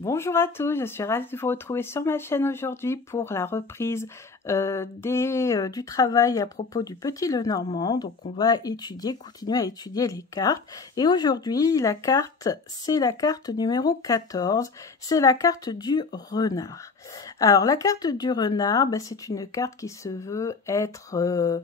Bonjour à tous, je suis ravie de vous retrouver sur ma chaîne aujourd'hui pour la reprise du travail à propos du Petit Lenormand. Donc on va continuer à étudier les cartes. Et aujourd'hui, la carte, c'est la carte numéro 14, c'est la carte du renard. Alors la carte du renard, c'est une carte qui se veut être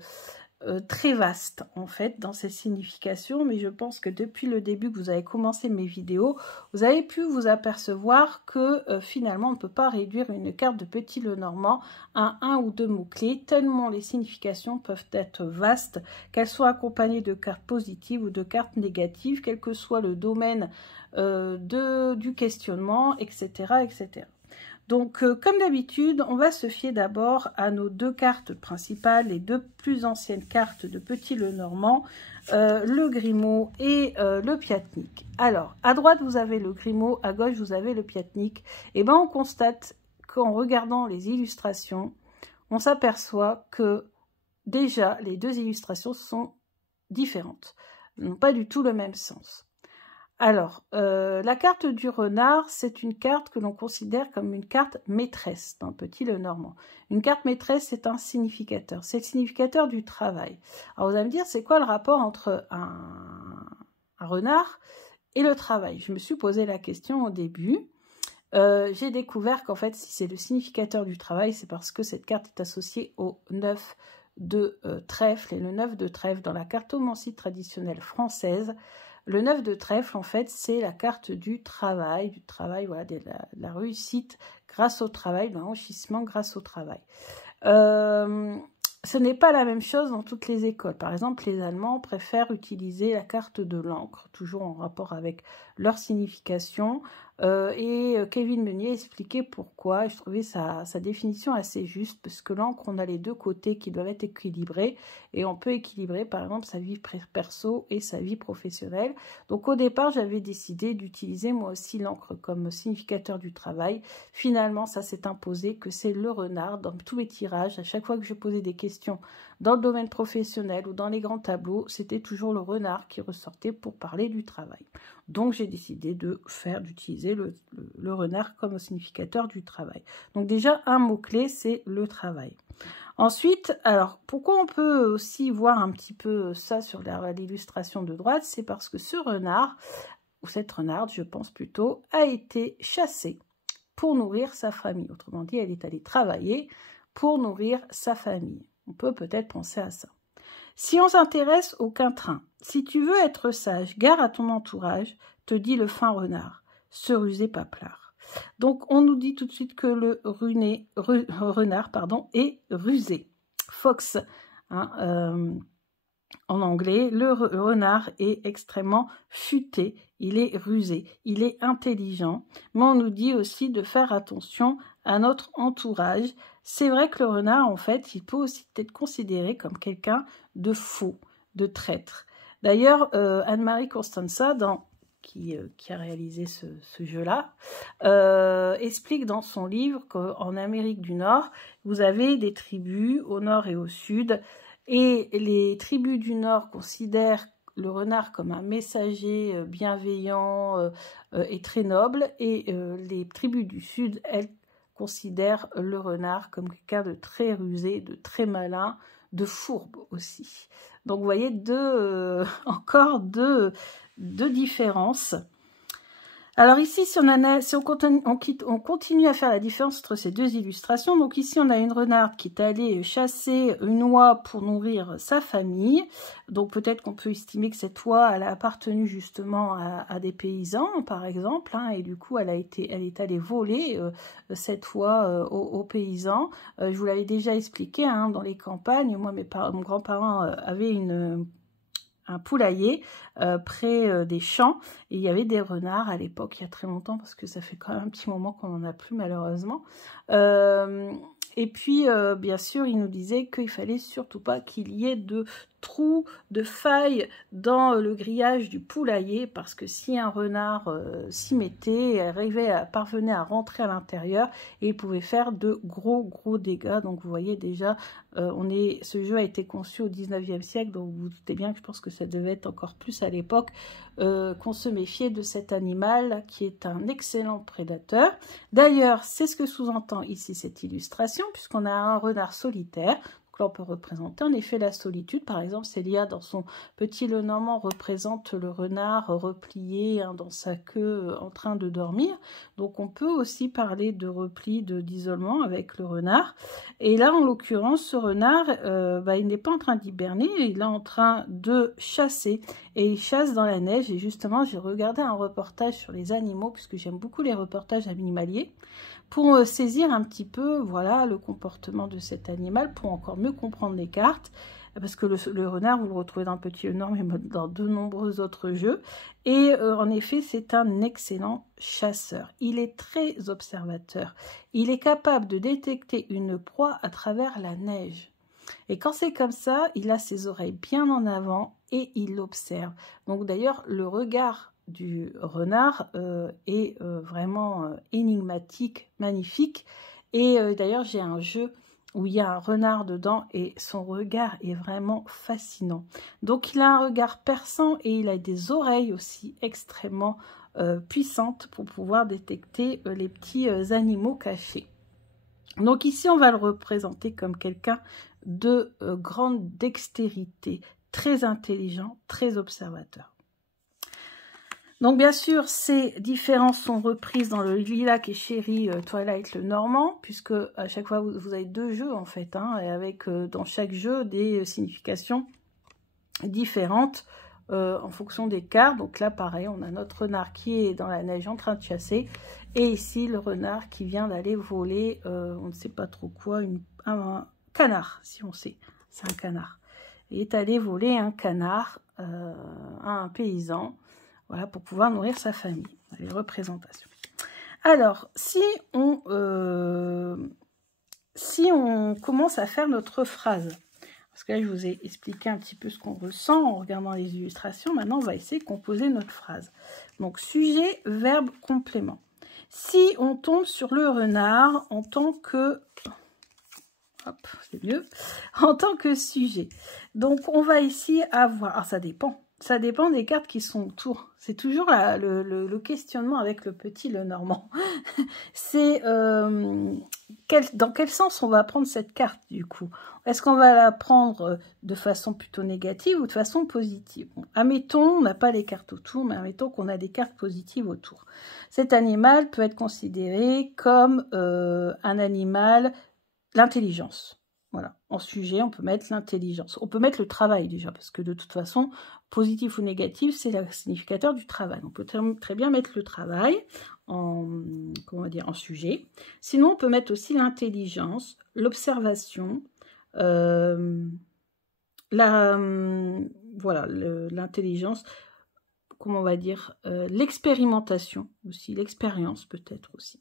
très vaste en fait dans ses significations, mais je pense que depuis le début que vous avez commencé mes vidéos, vous avez pu vous apercevoir que finalement on ne peut pas réduire une carte de Petit Lenormand à un ou deux mots-clés, tellement les significations peuvent être vastes, qu'elles soient accompagnées de cartes positives ou de cartes négatives, quel que soit le domaine du questionnement, etc. etc. Donc, comme d'habitude, on va se fier d'abord à nos deux cartes principales, les deux plus anciennes cartes de Petit Lenormand, le Grimaud et le Piatnik. Alors, à droite, vous avez le Grimaud, à gauche, vous avez le Piatnik. Et bien, on constate qu'en regardant les illustrations, on s'aperçoit que déjà, les deux illustrations sont différentes, n'ont pas du tout le même sens. Alors, la carte du renard, c'est une carte que l'on considère comme une carte maîtresse dans Petit Lenormand. Une carte maîtresse, c'est un significateur. C'est le significateur du travail. Alors, vous allez me dire, c'est quoi le rapport entre un renard et le travail? Je me suis posé la question au début. J'ai découvert qu'en fait, si c'est le significateur du travail, c'est parce que cette carte est associée au 9 de trèfle. Et le 9 de trèfle, dans la cartomancie traditionnelle française, le 9 de trèfle, en fait, c'est la carte du travail, voilà, de la réussite grâce au travail, de l'enrichissement grâce au travail. Ce n'est pas la même chose dans toutes les écoles. Par exemple, les Allemands préfèrent utiliser la carte de l'encre, toujours en rapport avec leur signification. Et Kevin Meunier expliquait pourquoi. Je trouvais sa définition assez juste, parce que l'encre, on a les deux côtés qui doivent être équilibrés, et on peut équilibrer par exemple sa vie perso et sa vie professionnelle. Donc au départ, j'avais décidé d'utiliser moi aussi l'encre comme significateur du travail. Finalement, ça s'est imposé que c'est le renard dans tous mes tirages. À chaque fois que je posais des questions dans le domaine professionnel ou dans les grands tableaux, c'était toujours le renard qui ressortait pour parler du travail. Donc j'ai décidé d'utiliser le renard comme significateur du travail. Donc déjà, un mot-clé, c'est le travail. Ensuite, alors pourquoi on peut aussi voir un petit peu ça sur l'illustration de droite, c'est parce que ce renard, ou cette renarde, je pense plutôt, a été chassée pour nourrir sa famille. Autrement dit, elle est allée travailler pour nourrir sa famille. On peut peut-être penser à ça. Si on s'intéresse au quintrain, si tu veux être sage, gare à ton entourage, te dit le fin renard, se ruser paplard. Donc on nous dit tout de suite que le renard est rusé. Fox, en anglais, le renard est extrêmement futé, il est rusé, il est intelligent, mais on nous dit aussi de faire attention à notre entourage. C'est vrai que le renard, en fait, il peut aussi être considéré comme quelqu'un de faux, de traître. D'ailleurs, Anne-Marie Costanza, qui a réalisé ce jeu-là, explique dans son livre qu'en Amérique du Nord, vous avez des tribus au nord et au sud, et les tribus du Nord considèrent le renard comme un messager bienveillant et très noble, et les tribus du Sud, elles, considèrent le renard comme quelqu'un de très rusé, de très malin, de fourbe aussi. Donc vous voyez encore deux différences. Alors ici, si on continue à faire la différence entre ces deux illustrations, donc ici on a une renarde qui est allée chasser une oie pour nourrir sa famille, donc peut-être qu'on peut estimer que cette oie, elle a appartenu justement à des paysans par exemple, et du coup elle est allée voler cette oie aux paysans. Je vous l'avais déjà expliqué, dans les campagnes, moi mon grand-parent avait un poulailler près des champs, et il y avait des renards à l'époque, il y a très longtemps, parce que ça fait quand même un petit moment qu'on n'en a plus malheureusement, Et puis, bien sûr, il nous disait qu'il fallait surtout pas qu'il y ait de trous, de failles dans le grillage du poulailler, parce que si un renard s'y mettait, parvenait à rentrer à l'intérieur, et il pouvait faire de gros dégâts. Donc vous voyez déjà, ce jeu a été conçu au 19e siècle, donc vous vous doutez bien que je pense que ça devait être encore plus à l'époque, qu'on se méfiait de cet animal qui est un excellent prédateur. D'ailleurs, c'est ce que sous-entend ici cette illustration, puisqu'on a un renard solitaire. Donc là, on peut représenter en effet la solitude. Par exemple, Célia, dans son Petit Lenormand, représente le renard replié dans sa queue en train de dormir. Donc on peut aussi parler de repli, d'isolement avec le renard. Et là, en l'occurrence, ce renard, il n'est pas en train d'hiberner, il est en train de chasser. Et il chasse dans la neige. Et justement, j'ai regardé un reportage sur les animaux, puisque j'aime beaucoup les reportages animaliers, pour saisir un petit peu, voilà, le comportement de cet animal, pour encore mieux comprendre les cartes, parce que le renard, vous le retrouvez dans Petit Lenormand, mais dans de nombreux autres jeux, et en effet, c'est un excellent chasseur. Il est très observateur. Il est capable de détecter une proie à travers la neige. Et quand c'est comme ça, il a ses oreilles bien en avant et il l'observe. Donc d'ailleurs, le regard du renard est vraiment énigmatique, magnifique. Et d'ailleurs, j'ai un jeu où il y a un renard dedans et son regard est vraiment fascinant. Donc il a un regard perçant et il a des oreilles aussi extrêmement puissantes pour pouvoir détecter les petits animaux cachés. Donc ici, on va le représenter comme quelqu'un de grande dextérité, très intelligent, très observateur. Donc bien sûr, ces différences sont reprises dans le Lilac et Chéri Twilight Lenormand, puisque à chaque fois vous avez deux jeux en fait, hein, et avec dans chaque jeu des significations différentes en fonction des cartes. Donc là pareil, on a notre renard qui est dans la neige en train de chasser, et ici le renard qui vient d'aller voler, on ne sait pas trop quoi, un canard, si on sait, c'est un canard. Il est allé voler un canard à un paysan. Voilà, pour pouvoir nourrir sa famille. Les représentations. Alors, si on commence à faire notre phrase, parce que là, je vous ai expliqué un petit peu ce qu'on ressent en regardant les illustrations. Maintenant, on va essayer de composer notre phrase. Donc, sujet, verbe, complément. Si on tombe sur le renard en tant que... Hop, c'est mieux. En tant que sujet. Donc, on va ici avoir... Ah, ça dépend. Ça dépend des cartes qui sont autour. C'est toujours le questionnement avec le Petit Lenormand. C'est dans quel sens on va prendre cette carte du coup? Est-ce qu'on va la prendre de façon plutôt négative ou de façon positive? Bon, admettons, on n'a pas les cartes autour, mais admettons qu'on a des cartes positives autour. Cet animal peut être considéré comme un animal, l'intelligence. Voilà, en sujet, on peut mettre l'intelligence. On peut mettre le travail déjà, parce que de toute façon, positif ou négatif, c'est le significateur du travail. On peut très bien mettre le travail en sujet. Sinon, on peut mettre aussi l'intelligence, l'observation, l'intelligence, comment on va dire, l'expérimentation aussi, l'expérience peut-être aussi.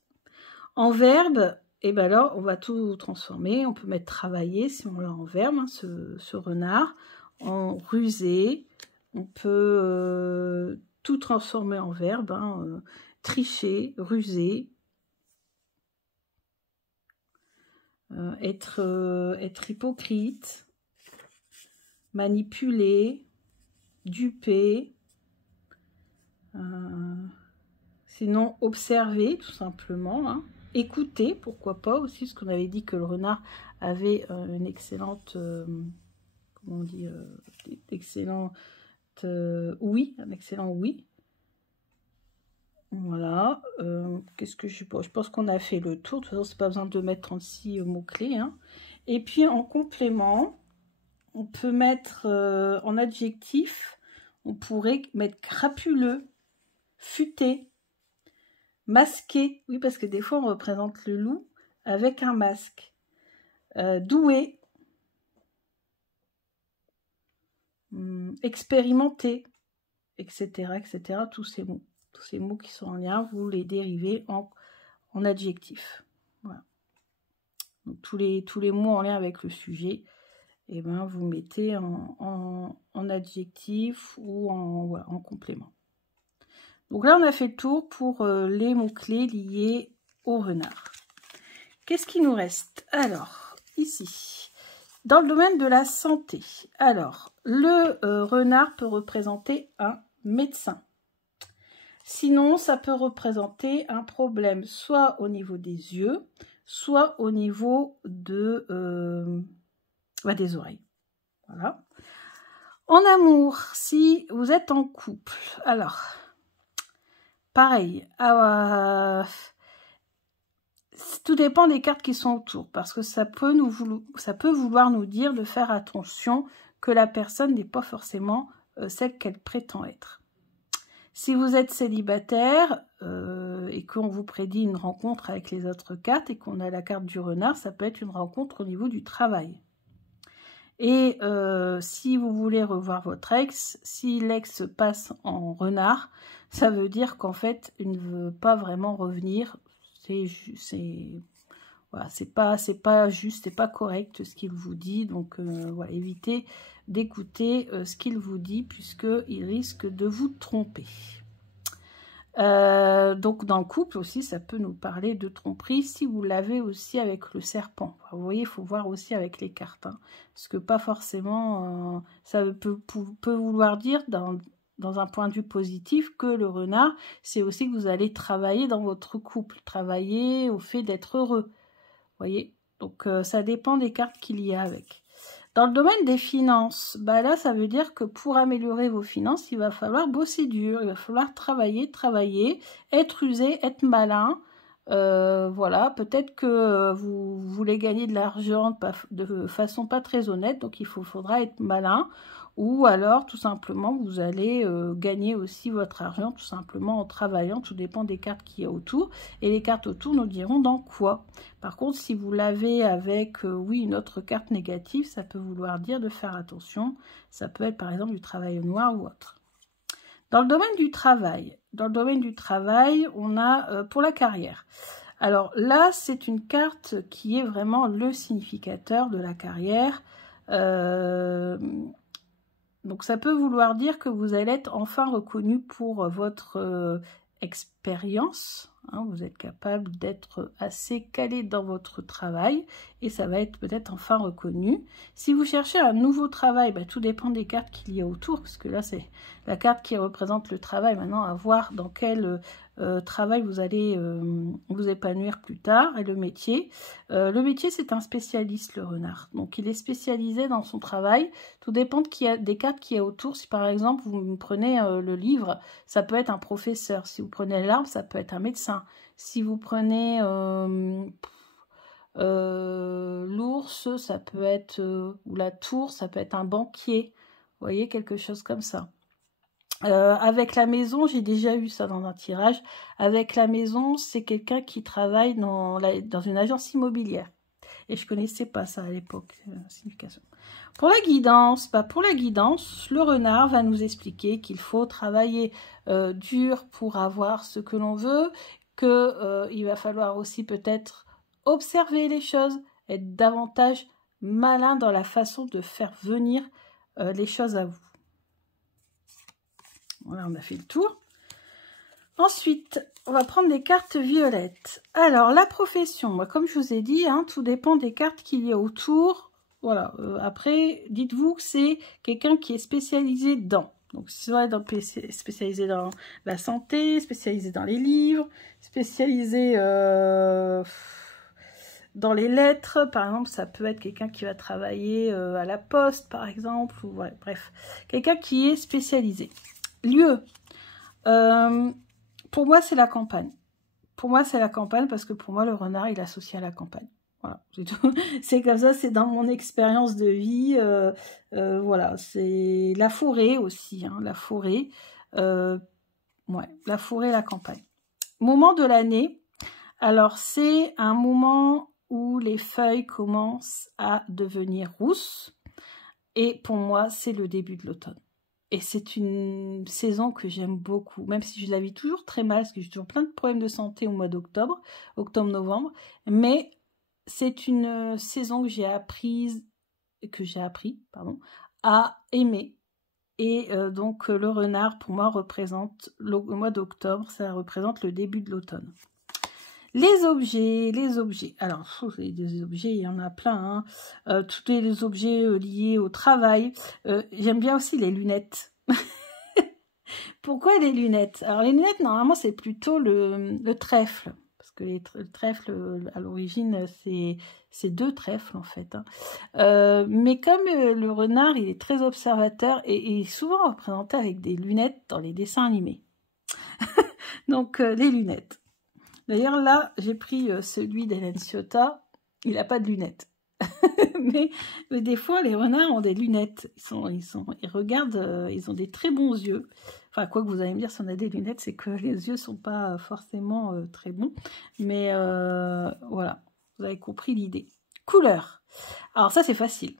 En verbe, et bien alors, on va tout transformer. On peut mettre travailler, si on l'a en verbe, hein, ce renard. En rusé, on peut tout transformer en verbe. Hein, tricher, ruser. Être hypocrite. Manipuler. Duper. Sinon, observer, tout simplement. Hein. Écouter, pourquoi pas aussi, parce qu'on avait dit que le renard avait une excellente, comment on dit, excellente oui, un excellent oui. Voilà. Qu'est-ce que je pense qu'on a fait le tour. De toute façon, c'est pas besoin de mettre 36 mots-clés. Hein. Et puis, en complément, on peut mettre en adjectif, on pourrait mettre crapuleux, futé, masqué, oui, parce que des fois, on représente le loup avec un masque. Doué. Expérimenté, etc., etc. Tous ces mots qui sont en lien, vous les dérivez en adjectif. Voilà. Donc, tous les mots en lien avec le sujet, et ben, vous mettez en adjectif ou voilà, en complément. Donc là, on a fait le tour pour les mots-clés liés au renard. Qu'est-ce qui nous reste? Alors, ici, dans le domaine de la santé. Alors, le renard peut représenter un médecin. Sinon, ça peut représenter un problème soit au niveau des yeux, soit au niveau de, des oreilles. Voilà. En amour, si vous êtes en couple, alors, pareil, tout dépend des cartes qui sont autour, parce que ça peut vouloir nous dire de faire attention que la personne n'est pas forcément celle qu'elle prétend être. Si vous êtes célibataire et qu'on vous prédit une rencontre avec les autres cartes et qu'on a la carte du renard, ça peut être une rencontre au niveau du travail. Et si vous voulez revoir votre ex, si l'ex passe en renard, ça veut dire qu'en fait, il ne veut pas vraiment revenir. Voilà, c'est pas juste, c'est pas correct ce qu'il vous dit. Donc, voilà, évitez d'écouter ce qu'il vous dit puisqu'il risque de vous tromper. Donc dans le couple aussi, ça peut nous parler de tromperie si vous l'avez aussi avec le serpent. Enfin, vous voyez, il faut voir aussi avec les cartes, hein, parce que pas forcément, ça peut vouloir dire dans un point de vue positif que le renard, c'est aussi que vous allez travailler dans votre couple, travailler au fait d'être heureux. Vous voyez, donc ça dépend des cartes qu'il y a avec. Dans le domaine des finances, bah là, ça veut dire que pour améliorer vos finances, il va falloir bosser dur, il va falloir travailler, être usé, être malin. Voilà, peut-être que vous voulez gagner de l'argent de façon pas très honnête, donc il faudra être malin. Ou alors, tout simplement, vous allez gagner aussi votre argent, tout simplement en travaillant. Tout dépend des cartes qu'il y a autour. Et les cartes autour nous diront dans quoi. Par contre, si vous l'avez avec, oui, une autre carte négative, ça peut vouloir dire de faire attention. Ça peut être, par exemple, du travail au noir ou autre. Dans le domaine du travail, on a pour la carrière. Alors là, c'est une carte qui est vraiment le significateur de la carrière. Donc ça peut vouloir dire que vous allez être enfin reconnu pour votre expérience. Hein, vous êtes capable d'être assez calé dans votre travail et ça va être peut-être enfin reconnu. Si vous cherchez un nouveau travail, bah, tout dépend des cartes qu'il y a autour, parce que là c'est la carte qui représente le travail. Maintenant, à voir dans quel travail vous allez vous épanouir plus tard. Et le métier, c'est un spécialiste, le renard. Donc il est spécialisé dans son travail. Tout dépend des cartes qu'il y a autour. Si par exemple vous prenez le livre, ça peut être un professeur. Si vous prenez l'arbre, ça peut être un médecin. Si vous prenez l'ours, ça peut être, ou la tour, ça peut être un banquier. Vous voyez, quelque chose comme ça. Avec la maison, j'ai déjà eu ça dans un tirage. Avec la maison, c'est quelqu'un qui travaille dans une agence immobilière. Et je connaissais pas ça à l'époque, signification. Pour la guidance, le renard va nous expliquer qu'il faut travailler dur pour avoir ce que l'on veut, qu'il va falloir aussi peut-être observer les choses, être davantage malin dans la façon de faire venir les choses à vous. Voilà, on a fait le tour. Ensuite, on va prendre des cartes violettes. Alors, la profession, moi, comme je vous ai dit, hein, tout dépend des cartes qu'il y a autour. Voilà, après, dites-vous que c'est quelqu'un qui est spécialisé dans. Donc, soit spécialisé dans la santé, spécialisé dans les livres, spécialisé dans les lettres. Par exemple, ça peut être quelqu'un qui va travailler à la poste, par exemple. Ou, ouais, bref, quelqu'un qui est spécialisé. Lieu. Pour moi, c'est la campagne. Pour moi, c'est la campagne parce que pour moi, le renard, il est associé à la campagne. Voilà, c'est tout. C'est comme ça, c'est dans mon expérience de vie. Voilà, c'est la forêt aussi, hein, la forêt. Ouais, la forêt, la campagne. Moment de l'année. Alors, c'est un moment où les feuilles commencent à devenir rousses. Et pour moi, c'est le début de l'automne. Et c'est une saison que j'aime beaucoup, même si je la vis toujours très mal, parce que j'ai toujours plein de problèmes de santé au mois d'octobre, octobre-novembre. Mais c'est une saison que j'ai appris, pardon, à aimer. Et donc le renard, pour moi, représente le mois d'octobre, ça représente le début de l'automne. Les objets. Alors, des objets, il y en a plein. Hein. Tous les objets liés au travail. J'aime bien aussi les lunettes. Pourquoi les lunettes? Alors, les lunettes, normalement, c'est plutôt le trèfle. Parce que le trèfle, à l'origine, c'est 2 trèfles, en fait. Hein. Mais comme le renard, il est très observateur et est souvent représenté avec des lunettes dans les dessins animés. Donc, les lunettes. D'ailleurs, là, j'ai pris celui d'Hélène Ciotat. Il n'a pas de lunettes. mais des fois, les renards ont des lunettes. Ils regardent, ils ont des très bons yeux. Enfin, quoi que vous allez me dire, si on a des lunettes, c'est que les yeux ne sont pas forcément très bons. Mais voilà, vous avez compris l'idée. Couleur. Alors ça, c'est facile.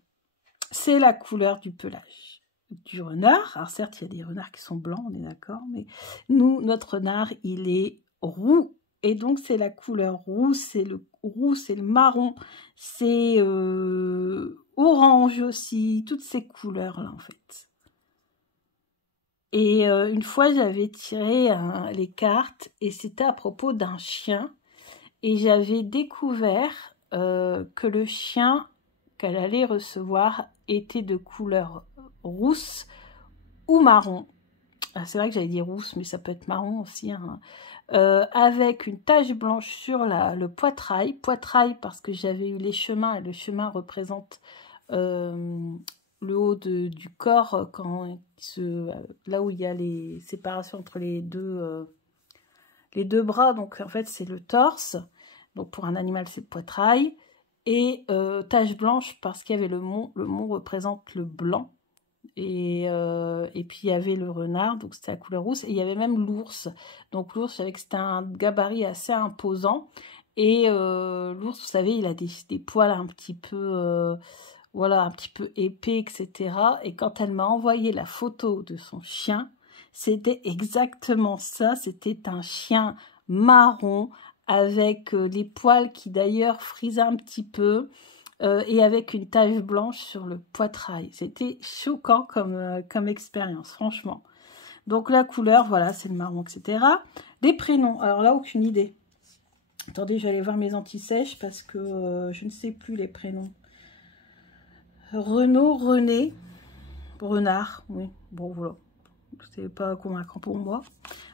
C'est la couleur du pelage du renard. Alors certes, il y a des renards qui sont blancs, on est d'accord. Mais nous, notre renard, il est roux. Et donc, c'est la couleur rouge, c'est le marron, c'est orange aussi, toutes ces couleurs-là, en fait. Et une fois, j'avais tiré les cartes, et c'était à propos d'un chien. Et j'avais découvert que le chien qu'elle allait recevoir était de couleur rousse ou marron. C'est vrai que j'allais dire rousse, mais ça peut être marron aussi, hein. Avec une tache blanche sur le poitrail parce que j'avais eu les chemins, et le chemin représente le haut du corps, là où il y a les séparations entre les deux bras, donc en fait c'est le torse, donc pour un animal c'est le poitrail, et tache blanche parce qu'il y avait le mont représente le blanc. Et puis il y avait le renard, donc c'était la couleur rousse, et il y avait même l'ours. Donc l'ours, je savais que c'était un gabarit assez imposant, et l'ours, vous savez, il a des poils un petit peu, voilà, un petit peu épais, etc. Et quand elle m'a envoyé la photo de son chien, c'était exactement ça, c'était un chien marron, avec les poils qui d'ailleurs frisaient un petit peu, et avec une tache blanche sur le poitrail. C'était choquant comme expérience, franchement. Donc la couleur, voilà, c'est le marron, etc. Les prénoms, alors là, aucune idée. Attendez, je vais aller voir mes anti-sèches parce que je ne sais plus les prénoms. Renaud, René, Renard, oui, bon, voilà. C'est pas convaincant pour moi.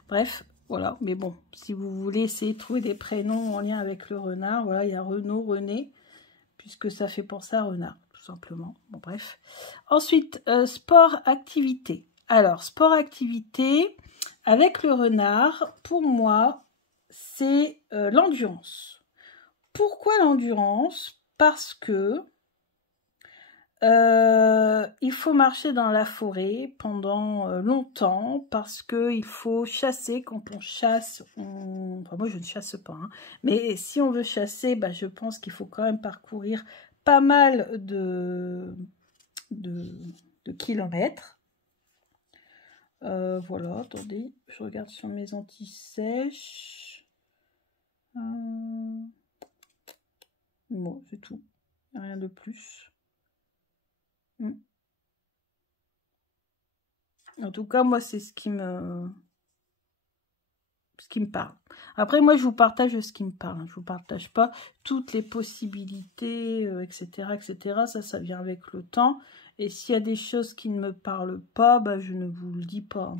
Bref, voilà, mais bon, si vous voulez essayer de trouver des prénoms en lien avec le renard, voilà, il y a Renaud, René, puisque ça fait penser à renard, tout simplement. Bon, bref. Ensuite, sport-activité. Alors, sport-activité, avec le renard, pour moi, c'est l'endurance. Pourquoi l'endurance? Parce que il faut marcher dans la forêt pendant longtemps, parce qu'il faut chasser. Quand on chasse, enfin, moi je ne chasse pas, hein, mais si on veut chasser, bah, je pense qu'il faut quand même parcourir pas mal de kilomètres. Voilà, attendez, je regarde sur mes anti-sèches. Bon, c'est tout, rien de plus. En tout cas, moi, c'est ce qui me parle. Après, moi, je vous partage ce qui me parle. Je vous partage pas toutes les possibilités, etc., etc. Ça vient avec le temps. Et s'il y a des choses qui ne me parlent pas, bah, je ne vous le dis pas.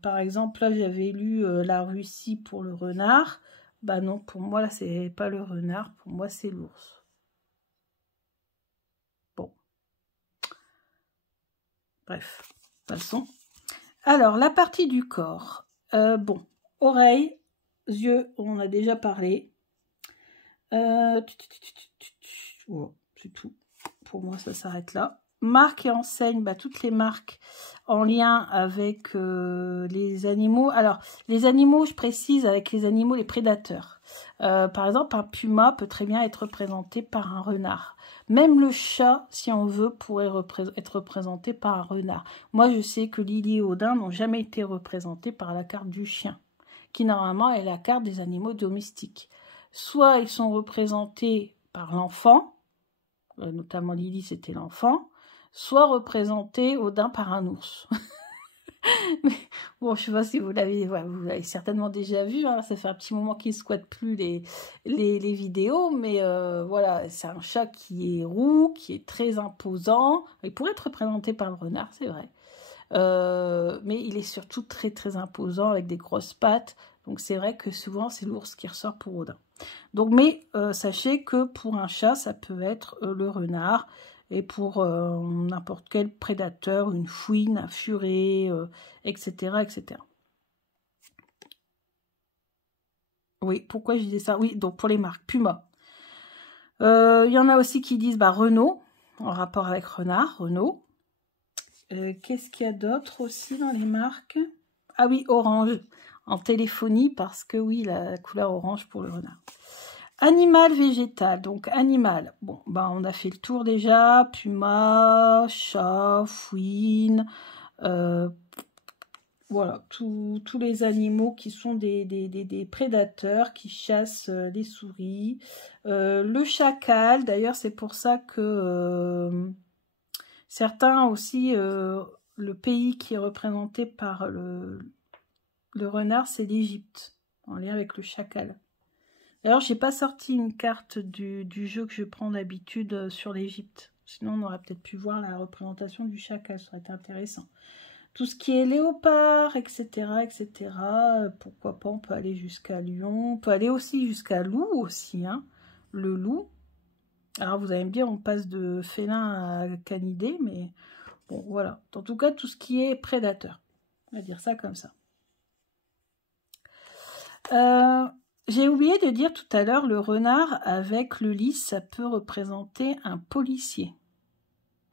Par exemple, là, j'avais lu la Russie pour le renard. Bah non, pour moi, là, c'est pas le renard. Pour moi, c'est l'ours. Bon. Bref, passons. Alors, la partie du corps. Bon, oreilles, yeux, on en a déjà parlé. Voilà, c'est tout. Pour moi, ça s'arrête là. Marques et enseignes, bah, toutes les marques en lien avec les animaux. Alors, les animaux, je précise, avec les animaux, les prédateurs. Par exemple, un puma peut très bien être représenté par un renard. Même le chat, si on veut, pourrait être représenté par un renard. Moi, je sais que Lily et Odin n'ont jamais été représentés par la carte du chien, qui normalement est la carte des animaux domestiques. soit ils sont représentés par l'enfant, notamment Lily c'était l'enfant, soit représentés Odin par un ours. Bon, je sais pas si vous l'avez certainement déjà vu, hein, ça fait un petit moment qu'il ne squatte plus les vidéos, mais voilà, c'est un chat qui est roux, qui est très imposant. Il pourrait être représenté par le renard, c'est vrai. Mais il est surtout très très imposant avec des grosses pattes. Donc c'est vrai que souvent c'est l'ours qui ressort pour Odin. Donc, mais sachez que pour un chat, ça peut être le renard. Et pour n'importe quel prédateur, une fouine, un furet, etc., etc. Oui, pourquoi je disais ça? Oui, donc pour les marques, Puma. Il y en a aussi qui disent Renault, en rapport avec renard, Renault. Qu'est-ce qu'il y a d'autre aussi dans les marques? Ah oui, Orange, en téléphonie, parce que oui, la couleur orange pour le renard. Animal, végétal, donc animal, bon, on a fait le tour déjà, puma, chat, fouine, voilà, tous les animaux qui sont des prédateurs qui chassent les souris. Le chacal, d'ailleurs c'est pour ça que certains aussi, le pays qui est représenté par le renard, c'est l'Égypte, en lien avec le chacal. D'ailleurs, j'ai pas sorti une carte du jeu que je prends d'habitude sur l'Égypte. Sinon, on aurait peut-être pu voir la représentation du chacal, ça aurait été intéressant. Tout ce qui est léopard, etc., etc. Pourquoi pas, on peut aller jusqu'à lion. On peut aller aussi jusqu'à loup aussi, hein. Le loup. Alors, vous allez me dire, on passe de félin à canidé, mais bon, voilà. En tout cas, tout ce qui est prédateur. On va dire ça comme ça. J'ai oublié de dire tout à l'heure, le renard avec le lys, ça peut représenter un policier,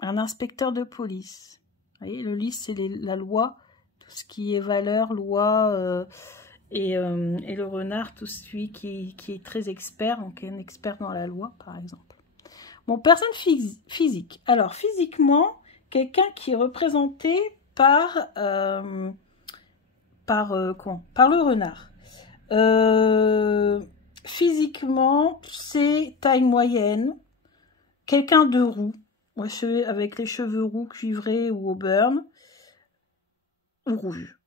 un inspecteur de police. Vous voyez, le lys, c'est la loi, tout ce qui est valeur, loi, et le renard, tout celui qui est très expert, donc un expert dans la loi, par exemple. Bon, personne physique. Alors, physiquement, quelqu'un qui est représenté par le renard. Physiquement, c'est taille moyenne, quelqu'un de roux, avec les cheveux roux, cuivrés ou auburn, ou rouge.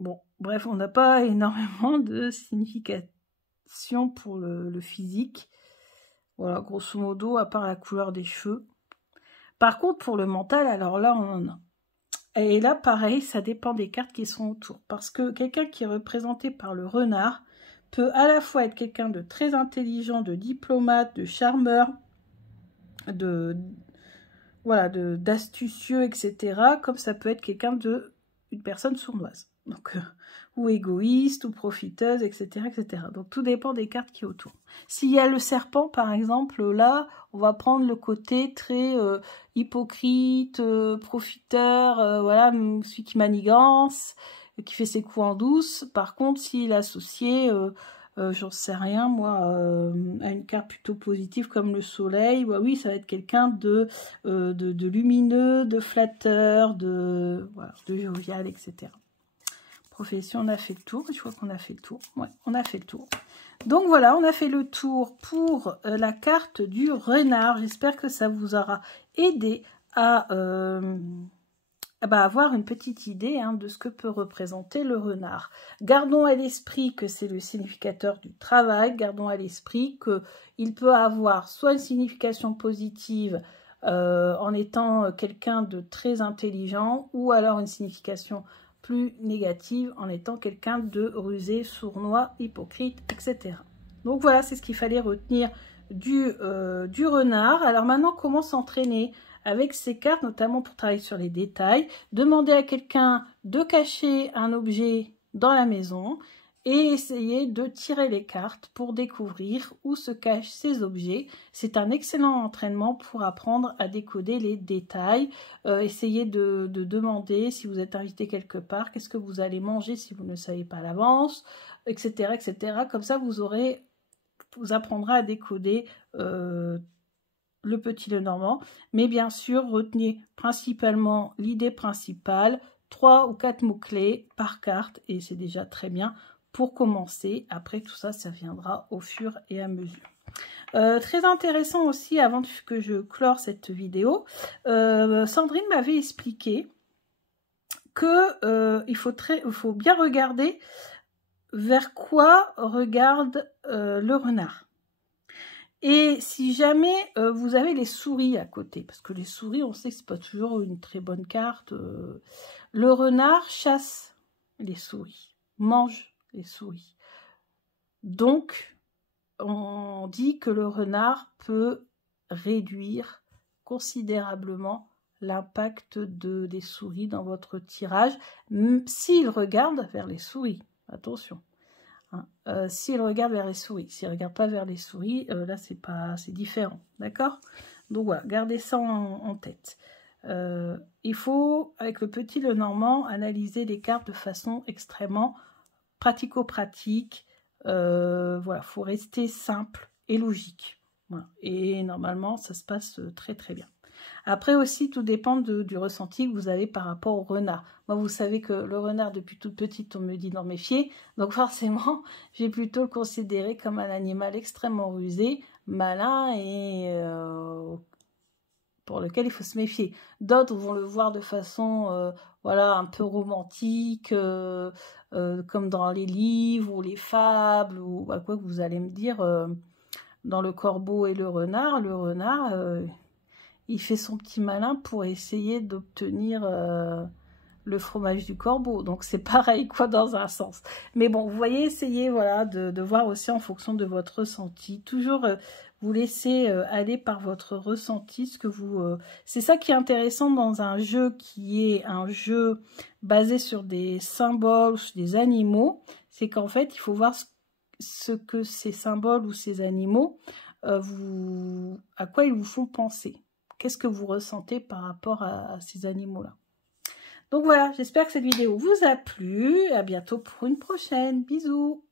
Bon, bref, on n'a pas énormément de signification pour le physique. Voilà, grosso modo, à part la couleur des cheveux. Par contre, pour le mental, alors là, on en a. Et là, pareil, ça dépend des cartes qui sont autour. Parce que quelqu'un qui est représenté par le renard peut à la fois être quelqu'un de très intelligent, de diplomate, de charmeur, d'astucieux, etc. Comme ça peut être quelqu'un une personne sournoise. Donc, ou égoïste, ou profiteuse, etc., etc. Donc, tout dépend des cartes qui sont autour. S'il y a le serpent, par exemple, là, on va prendre le côté très hypocrite, profiteur, voilà, celui qui manigance, qui fait ses coups en douce. Par contre, s'il est associé, j'en sais rien, moi, à une carte plutôt positive comme le soleil, bah oui, ça va être quelqu'un de lumineux, de flatteur, de jovial, etc. Profession, on a fait le tour. Je crois qu'on a fait le tour. Ouais, on a fait le tour. Donc voilà, on a fait le tour pour la carte du renard. J'espère que ça vous aura aidé à avoir une petite idée de ce que peut représenter le renard. Gardons à l'esprit que c'est le significateur du travail. Gardons à l'esprit qu'il peut avoir soit une signification positive en étant quelqu'un de très intelligent, ou alors une signification plus négative en étant quelqu'un de rusé, sournois, hypocrite, etc. Donc voilà, c'est ce qu'il fallait retenir du renard. Alors maintenant, comment s'entraîner avec ces cartes, notamment pour travailler sur les détails? Demander à quelqu'un de cacher un objet dans la maison et essayer de tirer les cartes pour découvrir où se cachent ces objets. C'est un excellent entraînement pour apprendre à décoder les détails. Essayez de demander, si vous êtes invité quelque part, qu'est-ce que vous allez manger si vous ne savez pas à l'avance, etc., etc. Comme ça, vous apprendrez à décoder le petit Lenormand. Mais bien sûr, retenez principalement l'idée principale, 3 ou 4 mots-clés par carte, et c'est déjà très bien pour commencer. Après tout ça, ça viendra au fur et à mesure. Très intéressant aussi, avant que je clore cette vidéo, Sandrine m'avait expliqué que il faut bien regarder vers quoi regarde le renard. Et si jamais vous avez les souris à côté, parce que les souris, on sait que c'est pas toujours une très bonne carte, le renard chasse les souris, mange les souris. Donc, on dit que le renard peut réduire considérablement l'impact des souris dans votre tirage, s'il regarde vers les souris. Attention. S'il regarde vers les souris, s'il ne regarde pas vers les souris, là c'est différent, d'accord? Donc voilà, gardez ça en tête. Il faut, avec le petit Lenormand, analyser les cartes de façon extrêmement pratico-pratique. Voilà, faut rester simple et logique. Voilà. Et normalement, ça se passe très très bien. Après aussi, tout dépend du ressenti que vous avez par rapport au renard. Moi, vous savez que le renard, depuis toute petite, on me dit d'en méfier. Donc forcément, j'ai plutôt le considéré comme un animal extrêmement rusé, malin et pour lequel il faut se méfier. D'autres vont le voir de façon voilà, un peu romantique, comme dans les livres ou les fables, ou à quoi que vous allez me dire, dans Le Corbeau et le renard, il fait son petit malin pour essayer d'obtenir le fromage du corbeau. Donc c'est pareil quoi dans un sens. Mais bon, vous voyez, essayez voilà, de voir aussi en fonction de votre ressenti. Toujours vous laissez aller par votre ressenti. Ce que vous, c'est ça qui est intéressant dans un jeu qui est un jeu basé sur des symboles, sur des animaux. C'est qu'en fait, il faut voir ce que ces symboles ou ces animaux, à quoi ils vous font penser. Qu'est-ce que vous ressentez par rapport à ces animaux-là? Donc voilà, j'espère que cette vidéo vous a plu. À bientôt pour une prochaine. Bisous!